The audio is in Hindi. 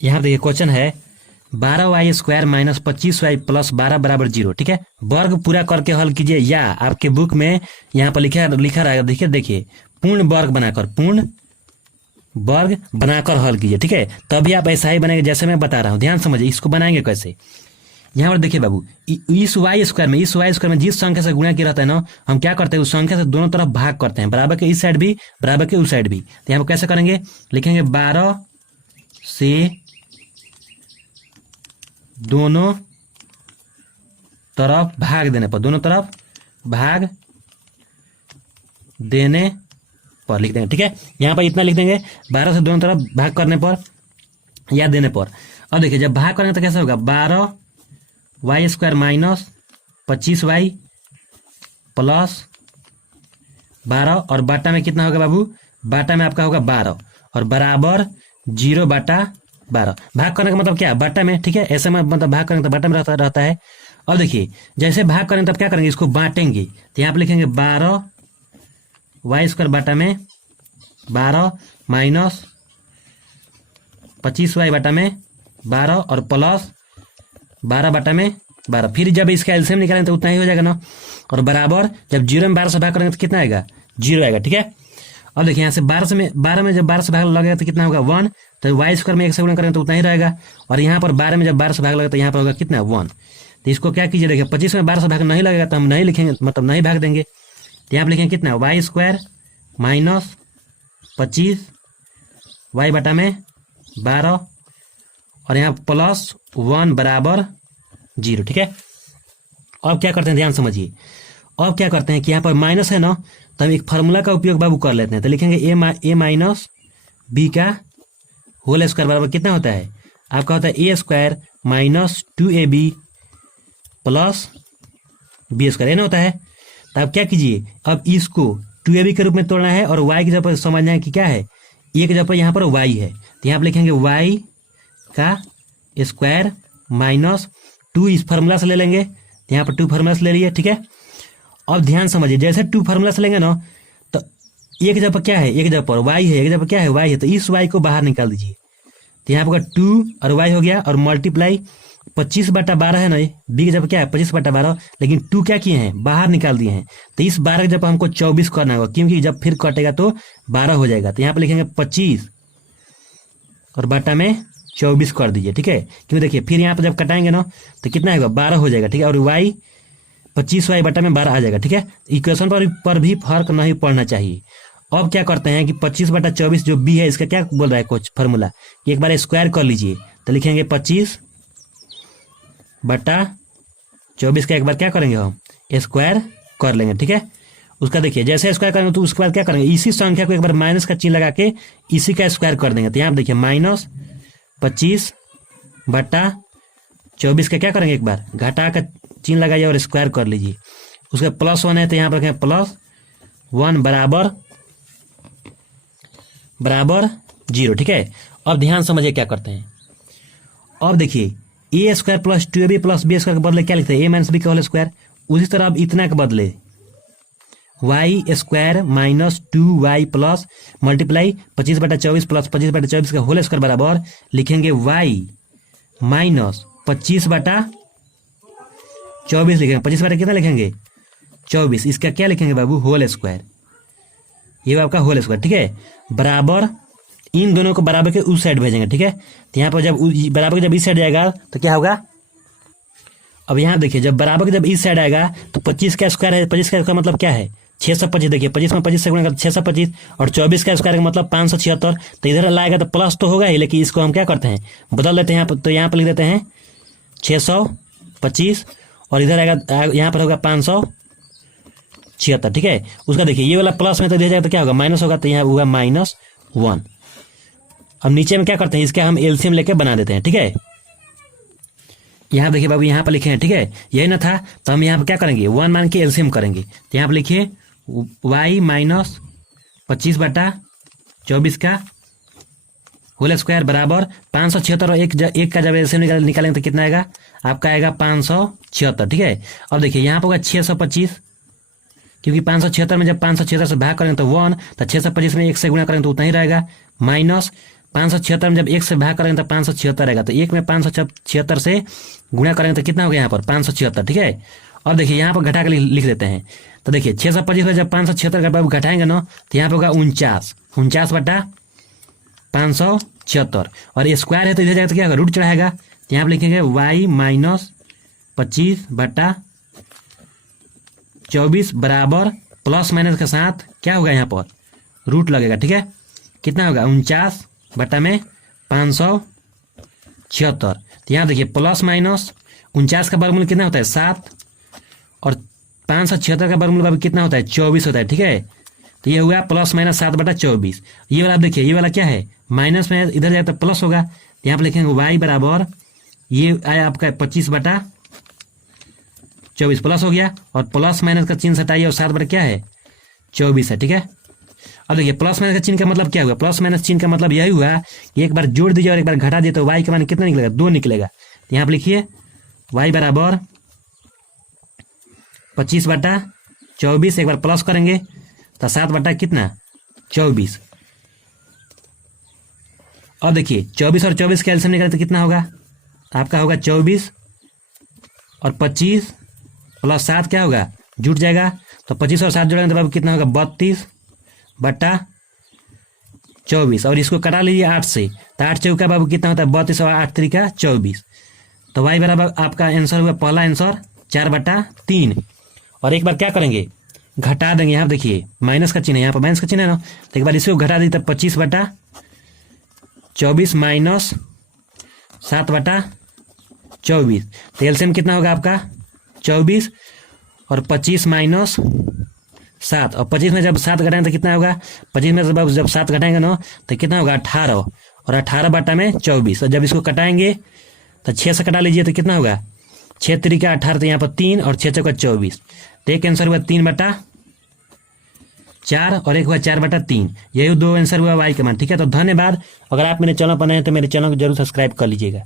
यहाँ देखिए क्वेश्चन है 12y² माइनस 25y प्लस 12 बराबर 0। ठीक है, वर्ग पूरा करके हल कीजिए, या आपके बुक में यहाँ पर लिखा रहेगा, देखिए पूर्ण वर्ग बनाकर हल कीजिए। ठीक है, तभी आप ऐसा ही बनेंगे जैसे मैं बता रहा हूँ। ध्यान समझिए, इसको बनाएंगे कैसे। यहाँ पर देखिए बाबू, इस y² में जिस संख्या से गुणा किया रहता है ना, हम क्या करते हैं, उस संख्या से दोनों तरफ भाग करते हैं, बराबर के इस साइड भी, बराबर के उस साइड भी। तो यहाँ पर कैसे करेंगे, लिखेंगे 12 से दोनों तरफ भाग देने पर, दोनों तरफ भाग देने पर लिख देंगे। ठीक है, यहाँ पर इतना लिख देंगे, 12 से दोनों तरफ भाग करने पर या देने पर। अब देखिए जब भाग करेंगे तो कैसे होगा, 12y² माइनस 25y प्लस 12, और बाटा में कितना होगा बाबू, बाटा में आपका होगा 12 और बराबर 0/12। भाग करने का मतलब क्या, बाटा में। ठीक है, ऐसे में मतलब भाग करेंगे तो बाटा में रहता है। और देखिए जैसे भाग करेंगे तब क्या करेंगे, इसको बांटेंगे। तो यहाँ पे लिखेंगे 12y² बाटा में 12 माइनस 25y बाटा में 12 और प्लस 12 बाटा में 12। फिर जब इसका एलसीएम निकालेंगे तो उतना ही हो जाएगा ना, और बराबर जब 0 में 12 से भाग करेंगे तो कितना आएगा, 0 आएगा। ठीक है, अब देखिए यहाँ से 12 में जब 12 से भाग लगेगा तो कितना होगा, 1। तो y² में 1 से गुणा करेंगे तो उतना ही रहेगा, और यहाँ पर 12 में जब 12 से भाग लगेगा तो यहाँ पर होगा कितना, 1। तो इसको क्या कीजिए, देखिए 25 में 12 से भाग नहीं लगेगा तो हम नहीं लिखेंगे, मतलब नहीं भाग देंगे। तो यहाँ पर लिखेंगे कितना, y² माइनस 25y बटा में 12 और यहाँ प्लस 1 बराबर 0। ठीक है, अब क्या करते हैं, ध्यान समझिए। अब क्या करते हैं कि यहाँ पर माइनस है ना, तो हम एक फार्मूला का उपयोग बाबू कर लेते हैं। तो लिखेंगे a माइनस b का होल स्क्वायर बराबर कितना होता है, आपका होता है a² minus 2ab plus b², ये ना होता है। तो आप क्या कीजिए, अब इसको 2ab के रूप में तोड़ना है और y की जगह पर समझना है कि क्या है, a की जगह पर यहाँ पर y है। तो यहाँ पर लिखेंगे y का स्क्वायर माइनस 2, इस फार्मूला से ले लेंगे, तो यहाँ पर 2 फार्मूला से ले लिए। ठीक है, अब ध्यान समझिए, जैसे 2 फार्मूला से लेंगे ना, तो एक जगह पर क्या है, एक जगह पर y है, एक जगह पर क्या है, y है, तो इस y को बाहर निकाल दीजिए। तो यहाँ पर 2 और y हो गया, और मल्टीप्लाई 25/12 है ना, b की जगह क्या है 25/12, लेकिन 2 क्या किए हैं, बाहर निकाल दिए हैं। तो इस 12 की जगह हमको 24 करना होगा, क्योंकि जब फिर कटेगा तो 12 हो जाएगा। तो यहाँ पर लिखेंगे 25 और बटा में 24 कर दीजिए। ठीक है, क्यों, देखिए फिर यहाँ पर जब कटाएंगे ना तो कितना आएगा, 12 हो जाएगा। ठीक है, और y 25y बटा में 12 आ जाएगा। ठीक है, इक्वेशन पर भी फर्क नहीं पड़ना चाहिए। अब क्या करते हैं कि 25/24 जो b है, इसका क्या बोल रहा है कुछ फार्मूला, कि एक बार स्क्वायर कर लीजिए। तो लिखेंगे 25/24 का एक बार क्या करेंगे, हम स्क्वायर कर लेंगे। ठीक है, उसका देखिए जैसे स्क्वायर करेंगे तो उसके बाद क्या करेंगे, इसी संख्या को एक बार माइनस का चिन्ह लगा के इसी का स्क्वायर कर देंगे। तो यहाँ देखिए माइनस 25/24 का क्या करेंगे, एक बार घटा का चिन्ह लगाइए और स्क्वायर कर लीजिए। उसका +1 है तो यहाँ पर रखें +1 बराबर 0। ठीक है, अब ध्यान समझिए क्या करते हैं। अब देखिए a² plus 2ab plus b² के बदले क्या लिखते हैं, a - b का होल स्क्वायर। उसी तरह अब इतना के बदले y² minus 2y plus multiply 25/24 plus 25/24 का होल स्क्वायर बराबर लिखेंगे y माइनस 25/24 लिखेंगे। 25 बटा कितना लिखेंगे, 24। इसका क्या लिखेंगे बाबू, होल स्क्वायर, ये आपका होल स्क्वायर। ठीक है, बराबर इन दोनों को बराबर के उस साइड भेजेंगे। ठीक है, तो यहाँ पर जब बराबर के जब इस साइड जाएगा तो क्या होगा, अब यहाँ देखिए जब बराबर के जब इस साइड आएगा तो 25 का स्क्वायर है, 25 का स्क्वायर मतलब क्या है, 625। देखिए 25 में 25 से गुणा 625, और 24 का स्क्वायर का मतलब 576। तो इधर लाएगा तो प्लस तो होगा ही, लेकिन इसको हम क्या करते हैं, बदल देते हैं। तो यहाँ पर लिख देते हैं 625, और इधर आएगा, यहाँ पर होगा 576। ठीक है, उसका देखिए ये वाला प्लस में तो दिया जाएगा तो क्या होगा, माइनस होगा, तो यहाँ होगा -1। अब नीचे में क्या करते हैं, इसका हम एलसीएम लेके बना देते हैं। ठीक है, यहाँ देखिए बाबू, यहाँ पर लिखे हैं। ठीक है, यही ना था, तो हम यहाँ पर क्या करेंगे, 1 मान के एलसीएम करेंगे। तो यहाँ पर लिखिए y माइनस 25/24 का होल स्क्वायर बराबर 576, और एक का जब एलसीएम निकालेंगे तो कितना आएगा, आपका आएगा 576। ठीक है, अब देखिए यहाँ पर होगा 625, क्योंकि 576 में जब 576 से भाग करेंगे तो 1, तो 625 में 1 से गुणा करेंगे तो उतना ही रहेगा, माइनस 576 में जब 1 से भाग करेंगे तो 576 रहेगा, तो 1 में 576 से गुणा करेंगे तो कितना हो गया यहाँ पर 576, ठीक है। और देखिए यहाँ पर घटा के लिख देते हैं, तो देखिए 625 को जब 576 का घटाएंगे ना तो यहाँ पर होगा 49 बटा 576, और ये स्क्वायर है तो इधर जाकर क्या होगा, रूट चढ़ाएगा, तो यहाँ पर लिखेंगे y माइनस 25 बटा 24 बराबर प्लस माइनस के साथ क्या होगा यहाँ पर रूट लगेगा, ठीक है। कितना होगा 49 बटा में 576, तो यहाँ देखिए प्लस माइनस 49 का वर्गमूल कितना होता है 7, और 576 का वर्गमूल कितना होता है 24 होता है, ठीक है। तो ये हुआ प्लस माइनस 7 बटा 24। ये वाला देखिए, ये वाला क्या है माइनस में इधर जाए तो प्लस होगा, तो यहाँ पर लिखेंगे y बराबर ये आया आपका 25 बटा 24 प्लस हो गया, और प्लस माइनस का चिन्ह हटाइए और 7 बटा क्या है 24 है, ठीक है। अब देखिए प्लस माइनस का चिन्ह का मतलब क्या हुआ, प्लस माइनस चिन्ह का मतलब यही हुआ कि एक बार जोड़ दीजिए और एक बार घटा दीजिए तो y का मान कितना निकलेगा 2 निकलेगा। तो यहाँ पर लिखिए y बराबर 25 बटा 24, एक बार प्लस करेंगे तो 7 बटा कितना 24। अब देखिए 24 और 24 का एलसीएम निकाले तो कितना होगा आपका होगा 24 और 25 प्लस 7 क्या होगा जुट जाएगा, तो 25 और 7 जोड़ेंगे तो बाबू कितना होगा 32 बटा 24, और इसको कटा लीजिए 8 से, तो 8 चौका बाबू कितना होता है 32 और 8 3 का 24, तो y बराबर आपका आंसर हुआ पहला आंसर 4 बटा 3। और एक बार क्या करेंगे घटा देंगे, यहाँ देखिए माइनस का चिन्ह है, यहाँ पर माइनस का चिन्ह है ना, तो एक बार इसको घटा दी तो 25 बटा 24 माइनस 7 बटा 24, तो एलसीएम कितना होगा आपका 24 और 25 माइनस 7, और 25 में जब 7 घटाएंगे तो कितना होगा 25 में जब 7 घटाएंगे ना तो कितना होगा 18, और 18 बटा में 24, और जब इसको कटाएंगे तो 6 से कटा लीजिए तो कितना होगा 6 3 का 18, तो यहाँ पर 3 और 6 चौका 24, तो एक आंसर हुआ 3 बटा 4 और एक हुआ 4 बटा 3, यही 2 आंसर हुआ y का मान, ठीक है। तो धन्यवाद। अगर आप मेरे चैनल पर नए हैं तो मेरे चैनल को जरूर सब्सक्राइब कर लीजिएगा।